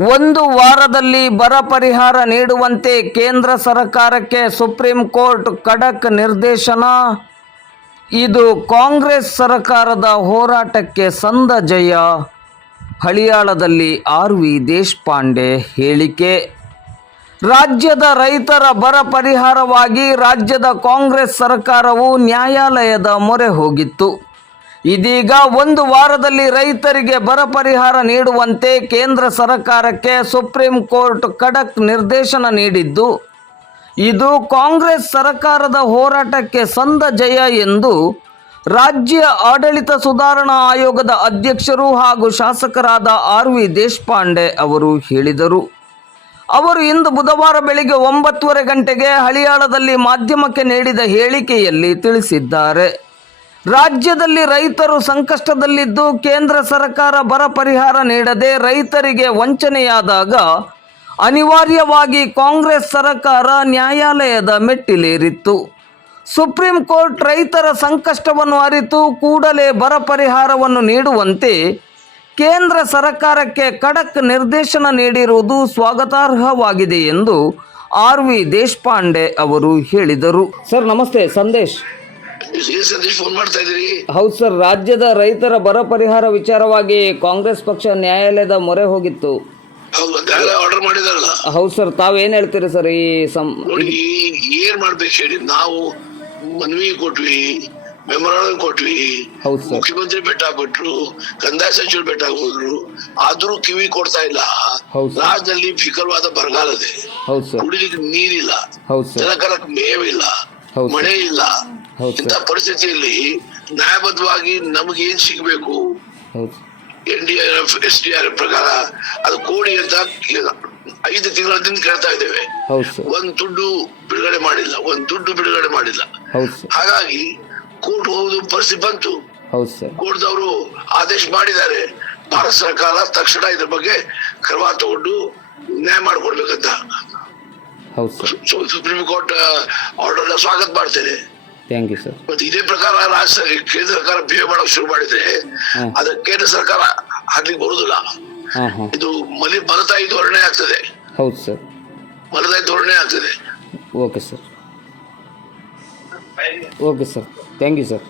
ಒಂದು ವಾರದಲ್ಲಿ ಬರ ಪರಿಹಾರ ನೀಡುವಂತೆ ಕೇಂದ್ರ ಸರ್ಕಾರಕ್ಕೆ ಸುಪ್ರೀಂ ಕೋರ್ಟ್ ಖಡಕ್ ನಿರ್ದೇಶನ. ಇದು ಕಾಂಗ್ರೆಸ್ ಸರ್ಕಾರದ ಹೋರಾಟಕ್ಕೆ ಸಂದ ಜಯ. ಹಳಿಯಾಳದಲ್ಲಿ ಆರ್ ವಿ ದೇಶಪಾಂಡೆ ಹೇಳಿಕೆ. ರಾಜ್ಯದ ರೈತರ ಬರ ಪರಿಹಾರವಾಗಿ ರಾಜ್ಯದ ಕಾಂಗ್ರೆಸ್ ಸರ್ಕಾರವು ನ್ಯಾಯಾಲಯದ ಮೊರೆ ಹೋಗಿತ್ತು. ಇದೀಗ ಒಂದು ವಾರದಲ್ಲಿ ರೈತರಿಗೆ ಬರ ಪರಿಹಾರ ನೀಡುವಂತೆ ಕೇಂದ್ರ ಸರ್ಕಾರಕ್ಕೆ ಸುಪ್ರೀಂ ಕೋರ್ಟ್ ಖಡಕ್ ನಿರ್ದೇಶನ ನೀಡಿದ್ದು, ಇದು ಕಾಂಗ್ರೆಸ್ ಸರ್ಕಾರದ ಹೋರಾಟಕ್ಕೆ ಸಂದ ಜಯ ಎಂದು ರಾಜ್ಯ ಆಡಳಿತ ಸುಧಾರಣಾ ಆಯೋಗದ ಅಧ್ಯಕ್ಷರು ಹಾಗೂ ಶಾಸಕರಾದ ಆರ್ ವಿ ದೇಶಪಾಂಡೆ ಅವರು ಹೇಳಿದರು. ಅವರು ಇಂದು ಬುಧವಾರ ಬೆಳಿಗ್ಗೆ ಒಂಬತ್ತುವರೆ ಗಂಟೆಗೆ ಹಳಿಯಾಳದಲ್ಲಿ ಮಾಧ್ಯಮಕ್ಕೆ ನೀಡಿದ ಹೇಳಿಕೆಯಲ್ಲಿ ತಿಳಿಸಿದ್ದಾರೆ. ರಾಜ್ಯದಲ್ಲಿ ರೈತರು ಸಂಕಷ್ಟದಲ್ಲಿದ್ದು ಕೇಂದ್ರ ಸರ್ಕಾರ ಬರ ಪರಿಹಾರ ನೀಡದೆ ರೈತರಿಗೆ ವಂಚನೆಯಾದಾಗ ಅನಿವಾರ್ಯವಾಗಿ ಕಾಂಗ್ರೆಸ್ ಸರ್ಕಾರ ನ್ಯಾಯಾಲಯದ ಮೆಟ್ಟಿಲೇರಿತ್ತು. ಸುಪ್ರೀಂ ಕೋರ್ಟ್ ರೈತರ ಸಂಕಷ್ಟವನ್ನು ಅರಿತು ಕೂಡಲೇ ಬರ ಪರಿಹಾರವನ್ನು ನೀಡುವಂತೆ ಕೇಂದ್ರ ಸರ್ಕಾರಕ್ಕೆ ಖಡಕ್ ನಿರ್ದೇಶನ ನೀಡಿರುವುದು ಸ್ವಾಗತಾರ್ಹವಾಗಿದೆ ಎಂದು ಆರ್ ವಿ ದೇಶಪಾಂಡೆ ಅವರು ಹೇಳಿದರು. ಸರ್, ನಮಸ್ತೆ, ಸಂದೇಶ್. ಫೋನ್ ಮಾಡ್ತಾ ಇದ್ದೀರಿ? ಹೌದು ಸರ್ ರಾಜ್ಯದ ರೈತರ ಬರ ಪರಿಹಾರ ವಿಚಾರವಾಗಿ ಕಾಂಗ್ರೆಸ್ ಪಕ್ಷ ನ್ಯಾಯಾಲಯದ ಮೊರೆ ಹೋಗಿತ್ತು. ಆರ್ಡರ್ ಮಾಡಿದಾರಲ್ಲ? ಹೌದು ಸರ್ ತಾವೇನ್ ಹೇಳ್ತೀರಿ ಸರ್ ಈ ಸಂ ನೋಡಿ ಏನ್ ಮಾಡ್ಬೇಕು ಹೇಳಿ ನಾವು ಮನವಿ ಕೊಟ್ವಿ ಮೆಮೊರಾಂಡಮ್ ಕೊಟ್ವಿ ಹೌದು ಸರ್. ಮುಖ್ಯಮಂತ್ರಿ ಭೇಟ ಆಗ್ಬಿಟ್ರು ಕಂದಾಯ ಸಚಿವರು ಭೇಟ ಹೋದ್ರು ಆದ್ರೂ ಕಿವಿ ಕೊಡ್ತಾ ಇಲ್ಲ. ಹೌದು ಸರ್. ರಾಜ್ಯದಲ್ಲಿ ಫಿಕರ್ವಾದ ಬರಗಾಲ ಇದೆ ಹೌದು ಸರ್. ಕುಡಿಲಿಕ್ಕೆ ನೀರಿಲ್ಲ. ಹೌದು ಸರ್. ಜನಕರಕ್ಕೆ ಮೇವಿಲ್ಲ. ಹೌದು ಮಳೆ ಇಲ್ಲ. ಇಂಥ ಪರಿಸ್ಥಿತಿಯಲ್ಲಿ ನ್ಯಾಯಬದ್ಧವಾಗಿ ನಮಗೆ ಏನ್ ಸಿಗ್ಬೇಕು? N D R F S D R F ಪ್ರಕಾರ ಅದು ಕೋಡಿ ಅಂತ ಐದು ತಿಂಗಳಿಂದ ಕೇಳ್ತಾ ಇದ್ದೇವೆ. ಒಂದ್ ದುಡ್ಡು ಬಿಡುಗಡೆ ಮಾಡಿಲ್ಲ ಒಂದ್ ದುಡ್ಡು ಬಿಡುಗಡೆ ಮಾಡಿಲ್ಲ. ಹಾಗಾಗಿ ಕೋರ್ಟ್ ಹೋಗುದು ಪರಿಸ್ಥಿತಿ ಬಂತು. ಕೋರ್ಟ್ದವರು ಆದೇಶ ಮಾಡಿದ್ದಾರೆ. ಭಾರತ ಸರ್ಕಾರ ತಕ್ಷಣ ಇದ್ರ ಬಗ್ಗೆ ಕ್ರಮ ತಗೊಂಡು ನ್ಯಾಯ ಮಾಡಿಕೊಡ್ಬೇಕಂತ. ಸುಪ್ರೀಂ ಕೋರ್ಟ್ ಆರ್ಡರ್ ಸ್ವಾಗತ ಮಾಡ್ತೇನೆ. ಥ್ಯಾಂಕ್ ಯು ಸರ್ ಮತ್ತೆ ಇದೇ ಪ್ರಕಾರ ರಾಜ್ಯ ಕೇಂದ್ರ ಸರ್ಕಾರ ಬಿಹೇವ್ ಮಾಡಕ್ ಶುರು ಮಾಡಿದ್ರೆ ಅದು ಕೇಂದ್ರ ಸರ್ಕಾರ ಆಗ್ಲಿಕ್ಕೆ ಬರುದಿಲ್ಲ. ಇದು ಮಲಿ ಮಲತಾಯಿ ಧೋರಣೆ ಆಗ್ತದೆ. ಹೌದು ಸರ್ ಮಲತಾಯಿ ಧೋರಣೆ ಆಗ್ತದೆ. Okay sir okay sir thank you sir